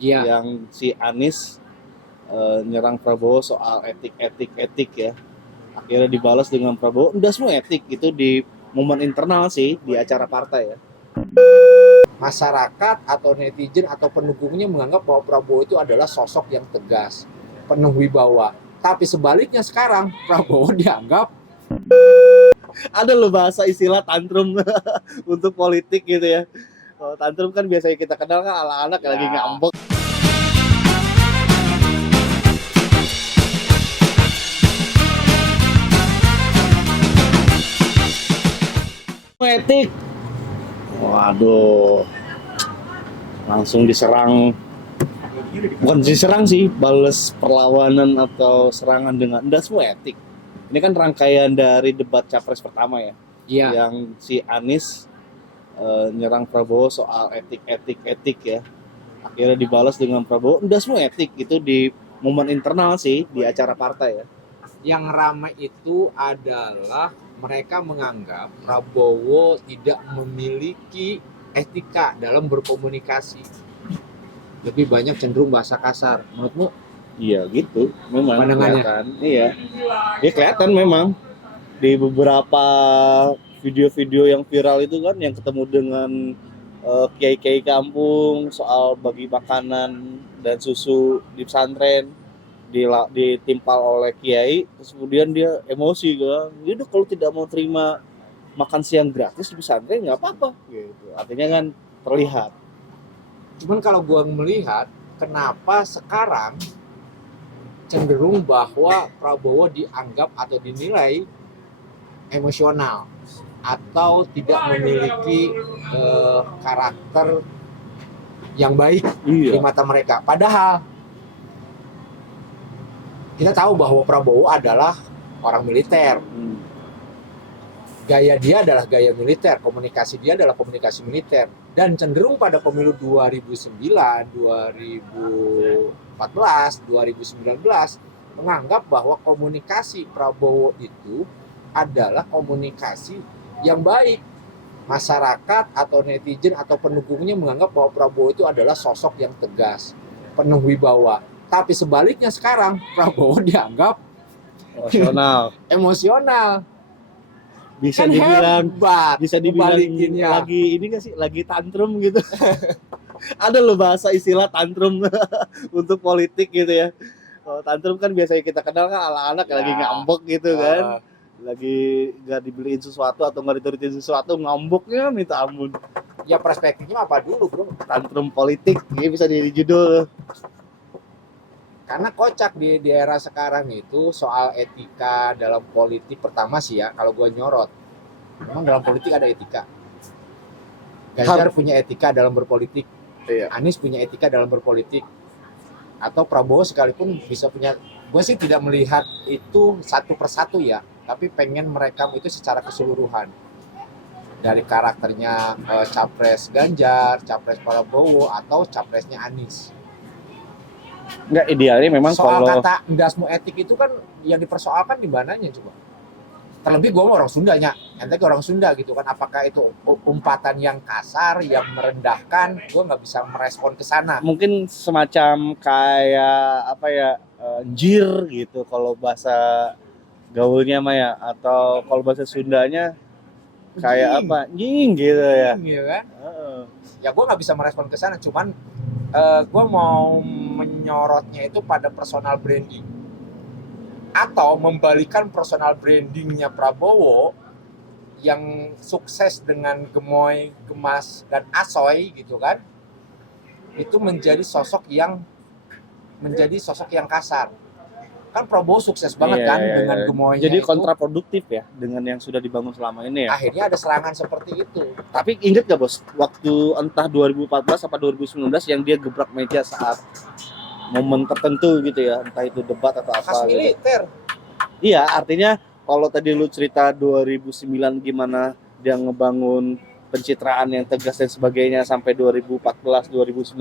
Iya. yang si Anies nyerang Prabowo soal etik ya. Akhirnya dibalas dengan Prabowo, udah semua etik gitu di momen internal sih di acara partai ya. Masyarakat atau netizen atau pendukungnya menganggap bahwa Prabowo itu adalah sosok yang tegas, penuh wibawa. Tapi sebaliknya sekarang Prabowo dianggap Ada loh bahasa istilah tantrum untuk politik gitu ya. Kalau tantrum kan biasanya kita kenal kan ala-anak lagi ngambek. Etik. Waduh. Langsung diserang. Bukan diserang sih, balas perlawanan atau serangan dengan udah semua etik. Ini kan rangkaian dari debat capres pertama ya. Iya. Yang si Anies nyerang Prabowo soal etik ya. Akhirnya dibalas dengan Prabowo, udah semua etik gitu di momen internal sih di acara partai ya. Yang ramai itu adalah mereka menganggap Prabowo tidak memiliki etika dalam berkomunikasi. Lebih banyak cenderung bahasa kasar. Menurutmu? Iya gitu, memang pandangannya kelihatan. Iya, ya kelihatan memang di beberapa video-video yang viral itu kan yang ketemu dengan kiai-kiai kampung soal bagi makanan dan susu di pesantren ditimpal oleh kiai, terus kemudian dia emosi kan, gitu kalau tidak mau terima makan siang gratis di pesantren nggak apa-apa gitu, artinya kan terlihat. Cuman kalau gua melihat kenapa sekarang cenderung bahwa Prabowo dianggap atau dinilai emosional atau tidak memiliki karakter yang baik di mata mereka. Padahal kita tahu bahwa Prabowo adalah orang militer. Gaya dia adalah gaya militer, komunikasi dia adalah komunikasi militer. Dan cenderung pada pemilu 2009, 2014, 2019 menganggap bahwa komunikasi Prabowo itu adalah komunikasi yang baik. Masyarakat atau netizen atau pendukungnya menganggap bahwa Prabowo itu adalah sosok yang tegas, penuh wibawa. Tapi sebaliknya sekarang Prabowo dianggap emosional. Bisa kan dibilang hebat, bisa dibilang lagi ini nggak sih, lagi tantrum gitu. Ada loh bahasa istilah tantrum untuk politik gitu ya. Kalau tantrum kan biasanya kita kenal kan ala-anak lagi ngambek gitu kan, lagi nggak dibeliin sesuatu atau nggak diturutin sesuatu, ngambeknya minta ampun. Ya perspektifnya apa dulu bro? Tantrum politik, ini bisa jadi judul. Karena kocak di era sekarang itu soal etika dalam politik. Pertama sih ya, kalau gue nyorot, memang dalam politik ada etika. Ganjar punya etika dalam berpolitik, Anies punya etika dalam berpolitik, atau Prabowo sekalipun bisa punya. Gue sih tidak melihat itu satu persatu ya, tapi pengen merekam itu secara keseluruhan. Dari karakternya capres Ganjar, capres Prabowo, atau capresnya Anies. Enggak, idealnya memang soal kalau kata dasmu etik itu kan yang dipersoalkan di mananya coba. Terlebih gue orang Sundanya, ente orang Sunda gitu kan, apakah itu umpatan yang kasar, yang merendahkan, gue nggak bisa merespon ke sana. Mungkin semacam kayak apa ya, jir gitu kalau bahasa gaulnya mah ya, atau kalau bahasa Sundanya kayak apa, nying gitu ya. Gitu kan? Ya gue nggak bisa merespon ke sana, cuman gue mau menyorotnya itu pada personal branding atau membalikan personal brandingnya Prabowo yang sukses dengan gemoy, gemas, dan asoy gitu kan, itu menjadi sosok yang kasar. Kan Prabowo sukses banget dengan gemoynya. Jadi kontraproduktif ya dengan yang sudah dibangun selama ini ya. Akhirnya ada serangan seperti itu. Tapi inget gak bos, waktu entah 2014 apa 2019 yang dia gebrak meja saat momen tertentu gitu ya, entah itu debat atau apa. Khas militer. Gitu. Iya, artinya kalau tadi lu cerita 2009 gimana dia ngebangun pencitraan yang tegas dan sebagainya sampai 2014, 2019,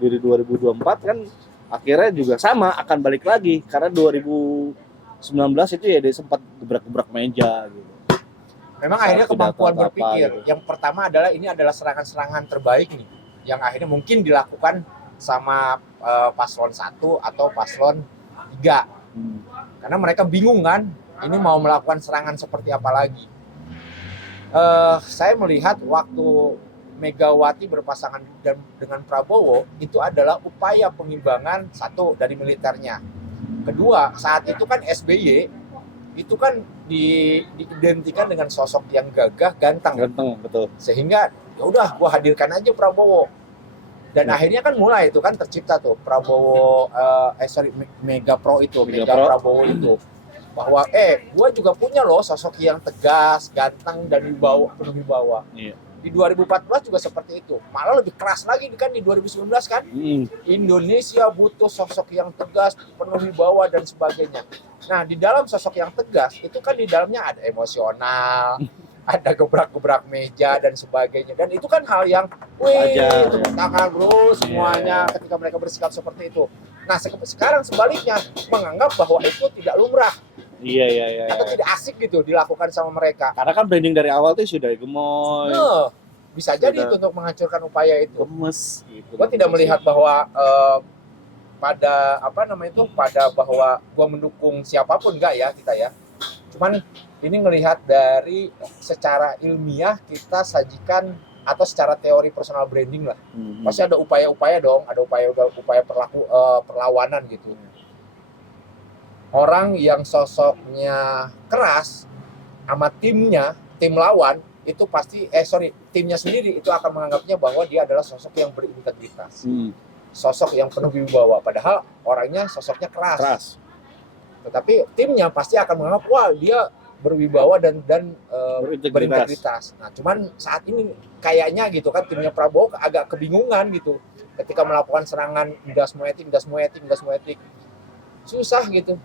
dari 2024 kan akhirnya juga sama, akan balik lagi karena 2019 itu ya dia sempat gebrak-gebrak meja gitu. Memang akhirnya kemampuan berpikir gitu. Yang pertama adalah ini adalah serangan-serangan terbaik nih yang akhirnya mungkin dilakukan sama paslon 1 atau paslon 3. Karena mereka bingung kan, ini mau melakukan serangan seperti apa lagi. Saya melihat waktu Megawati berpasangan dengan Prabowo itu adalah upaya pengimbangan satu dari militernya. Kedua, saat itu kan SBY itu kan diidentikan dengan sosok yang gagah, ganteng, betul. sehingga ya udah gua hadirkan aja Prabowo. Dan akhirnya kan mulai itu kan tercipta tuh Prabowo Mega Pro itu, Mega Prabowo itu. Bahwa gua juga punya loh sosok yang tegas, ganteng dan penuh wibawa. Iya. Di 2014 juga seperti itu. Malah lebih keras lagi kan di 2019 kan. Indonesia butuh sosok yang tegas, penuh wibawa dan sebagainya. Nah, di dalam sosok yang tegas itu kan di dalamnya ada emosional, ada gebrak-gebrak meja dan sebagainya. Dan itu kan hal yang tepuk tangan bro semuanya ketika mereka bersikap seperti itu. Nah, sekarang sebaliknya menganggap bahwa itu tidak lumrah. Iya. Atau tidak asik gitu dilakukan sama mereka. Karena kan branding dari awal tuh sudah gemoy. Bisa jadi itu untuk menghancurkan upaya itu. Gemes gitu. Gua tidak melihat bahwa pada bahwa gua mendukung siapapun enggak ya kita ya. Cuman ini ngelihat dari secara ilmiah kita sajikan atau secara teori personal branding lah. Pasti ada upaya-upaya dong, ada upaya perlawanan gitu. Orang yang sosoknya keras sama tim lawan itu pasti timnya sendiri itu akan menganggapnya bahwa dia adalah sosok yang berintegritas. Sosok yang penuh wibawa, padahal orangnya sosoknya keras. Tetapi timnya pasti akan menganggap wah dia berwibawa dan berintegritas. Nah, cuman saat ini kayaknya gitu kan timnya Prabowo agak kebingungan gitu ketika melakukan serangan gas moetik. Susah gitu.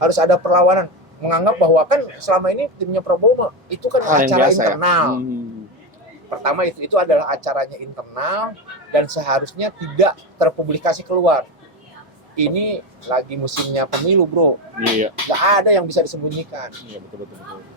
Harus ada perlawanan. Menganggap bahwa kan selama ini timnya Prabowo itu kan acara internal. Pertama itu adalah acaranya internal dan seharusnya tidak terpublikasi keluar. Ini lagi musimnya pemilu, bro. Iya. Gak ada yang bisa disembunyikan. Iya, betul.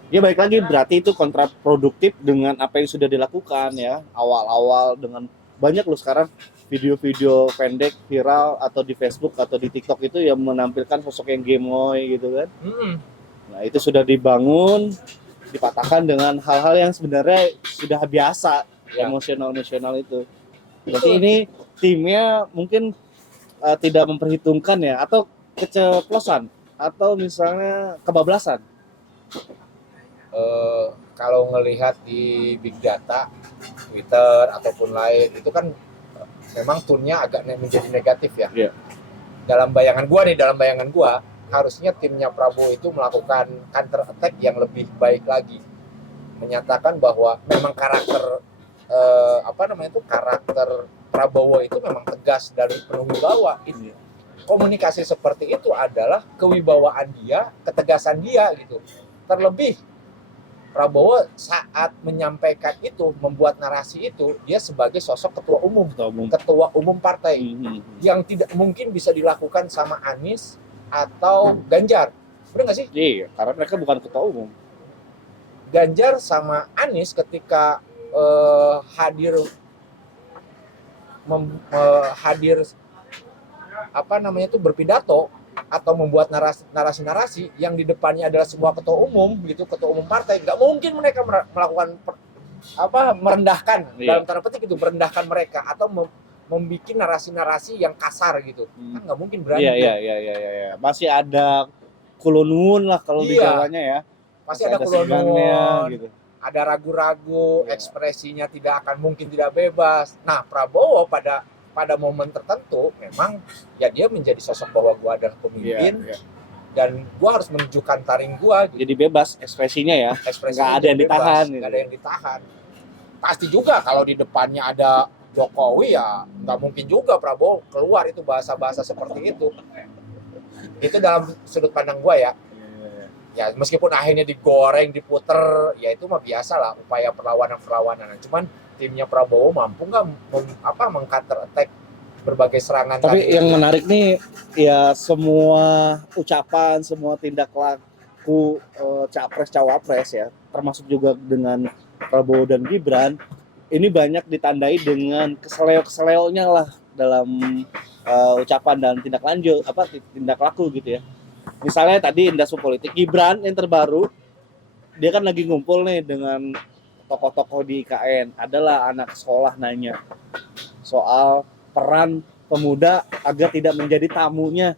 Ya baik lagi berarti itu kontraproduktif dengan apa yang sudah dilakukan ya awal-awal dengan banyak loh sekarang video-video pendek viral atau di Facebook atau di TikTok itu yang menampilkan sosok yang gemoy gitu kan. Nah itu sudah dibangun, dipatahkan dengan hal-hal yang sebenarnya sudah biasa, emosional itu. Berarti ini timnya mungkin tidak memperhitungkan ya, atau keceplosan, atau misalnya kebablasan. Kalau ngelihat di big data, Twitter ataupun lain itu kan memang tone-nya agak menjadi negatif ya. Yeah. Dalam bayangan gua harusnya timnya Prabowo itu melakukan counter attack yang lebih baik lagi, menyatakan bahwa memang karakter karakter Prabowo itu memang tegas dan penuh wibawa. Komunikasi seperti itu adalah kewibawaan dia, ketegasan dia gitu. Terlebih Prabowo saat menyampaikan itu, membuat narasi itu, dia sebagai sosok ketua umum partai yang tidak mungkin bisa dilakukan sama Anies atau Ganjar. Benar nggak sih? Iya, karena mereka bukan ketua umum. Ganjar sama Anies ketika hadir berpidato atau membuat narasi-narasi yang di depannya adalah semua ketua umum partai, nggak mungkin mereka melakukan merendahkan dalam tanda petik itu, merendahkan mereka atau membuat narasi-narasi yang kasar gitu. Kan nggak mungkin berani. Iya. Masih ada kulonun lah kalau di Jawanya ya. Masih ada kulonun gitu. Ada ragu-ragu, ekspresinya tidak bebas. Nah, Prabowo pada momen tertentu memang ya dia menjadi sosok bahwa gua adalah pemimpin dan gua harus menunjukkan taring gua gitu. Jadi bebas ekspresinya ya. Nggak ada yang ditahan. Nggak ada yang ditahan. Pasti juga kalau di depannya ada Jokowi ya nggak mungkin juga Prabowo keluar itu bahasa-bahasa seperti itu. Itu dalam sudut pandang gua ya. Ya meskipun akhirnya digoreng, diputer, ya itu mah biasa lah upaya perlawanan. Cuman timnya Prabowo mampu nggak meng-counter attack berbagai serangan. Tapi yang menarik nih ya semua ucapan, semua tindak laku capres cawapres ya, termasuk juga dengan Prabowo dan Gibran, ini banyak ditandai dengan keseleo-keleonya lah dalam ucapan dan tindak laku gitu ya. Misalnya tadi industri politik Gibran yang terbaru, dia kan lagi ngumpul nih dengan tokoh-tokoh di IKN. Adalah anak sekolah nanya soal peran pemuda agar tidak menjadi tamunya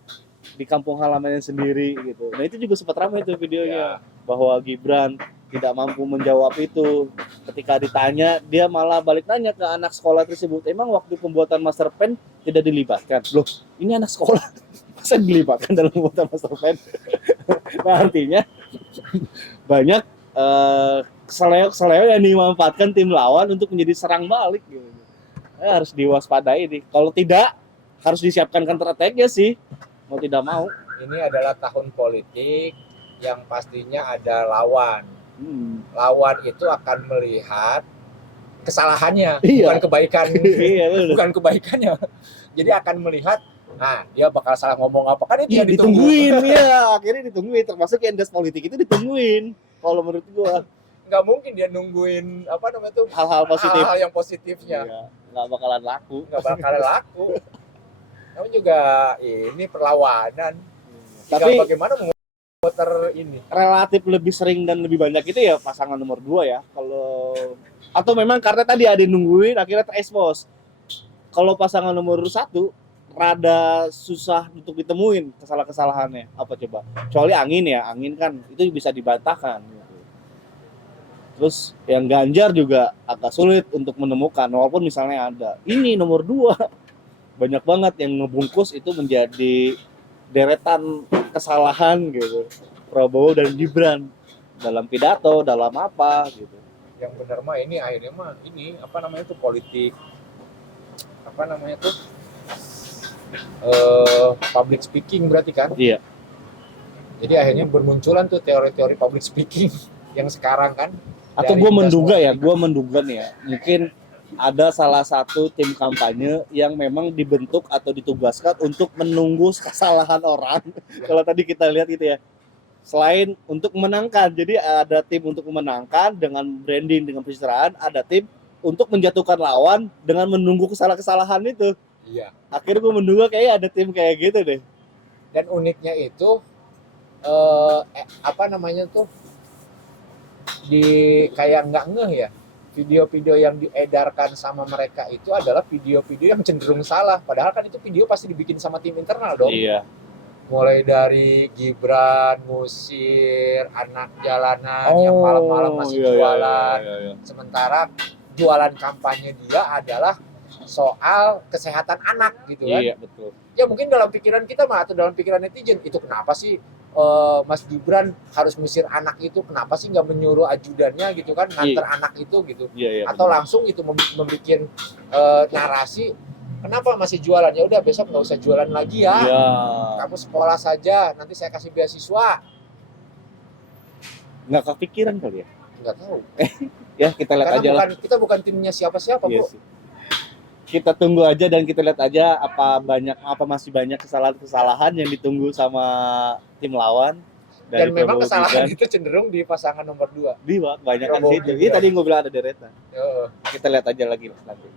di kampung halamannya sendiri gitu. Nah itu juga sempat ramai itu videonya, bahwa Gibran tidak mampu menjawab itu. Ketika ditanya, dia malah balik nanya ke anak sekolah tersebut, emang waktu pembuatan master plan tidak dilibatkan? Loh, ini anak sekolah, masa dilibatkan dalam pembuatan master plan? Nah, artinya banyak seleo yang dimanfaatkan tim lawan untuk menjadi serang balik gitu. Harus diwaspadai nih. Kalau tidak, harus disiapkan counter attack-nya sih, mau tidak mau. Ini adalah tahun politik yang pastinya ada lawan. Lawan itu akan melihat kesalahannya, bukan kebaikan. Bukan kebaikannya. Jadi akan melihat, nah dia bakal salah ngomong apa, kan itu yang ditungguin. Ya akhirnya ditungguin, termasuk industri politik itu ditungguin kalau menurut gua. Nggak mungkin dia nungguin hal-hal positif, hal-hal yang positifnya. Iya, nggak bakalan laku. Namun juga ini perlawanan. Tapi bagaimana muter ini relatif lebih sering dan lebih banyak itu ya pasangan nomor 2 ya. Kalau atau memang karena tadi ada yang nungguin akhirnya terekspos. Kalau pasangan nomor 1 rada susah untuk ditemuin kesalahan-kesalahannya. Apa coba? Kecuali angin kan itu bisa dibantahkan gitu. Terus yang Ganjar juga agak sulit untuk menemukan walaupun misalnya ada. Ini nomor 2 banyak banget yang ngebungkus itu menjadi deretan kesalahan gitu. Prabowo dan Gibran dalam pidato, dalam apa gitu. Yang benar mah ini akhirnya mah ini politik public speaking berarti kan? Iya. Jadi akhirnya bermunculan tuh teori-teori public speaking yang sekarang kan. Atau gue menduga nih ya, mungkin ada salah satu tim kampanye yang memang dibentuk atau ditugaskan untuk menunggu kesalahan orang. Kalau tadi kita lihat gitu ya, selain untuk memenangkan, jadi ada tim untuk memenangkan dengan branding, dengan pencitraan, ada tim untuk menjatuhkan lawan dengan menunggu kesalahan itu. Iya. Akhirnya gue menduga kayak ada tim kayak gitu deh. Dan uniknya itu di kayak nggak ngeh ya. Video-video yang diedarkan sama mereka itu adalah video-video yang cenderung salah. Padahal kan itu video pasti dibikin sama tim internal dong. Iya. Mulai dari Gibran ngusir anak jalanan yang malam-malam masih jualan. Iya. Sementara jualan kampanye dia adalah soal kesehatan anak gitu kan. Iya, betul. Ya mungkin dalam pikiran kita mah atau dalam pikiran netizen, itu kenapa sih Mas Gibran harus ngusir anak itu, kenapa sih nggak menyuruh ajudannya gitu kan nganter anak itu gitu. Iya, atau betul. Langsung itu membuat narasi, kenapa masih jualan, ya udah besok nggak usah jualan lagi ya. Iya. Kamu sekolah saja, nanti saya kasih beasiswa. Nggak kepikiran kali ya? Nggak tahu. Ya kita lihat karena aja kita bukan timnya siapa-siapa, iya bro. Sih. Kita tunggu aja dan kita lihat aja apa masih banyak kesalahan yang ditunggu sama tim lawan. Dan memang kesalahan itu cenderung di pasangan nomor 2. Banyak kan sih. Ini tadi gue bilang ada deretan. Kita lihat aja lagi nanti.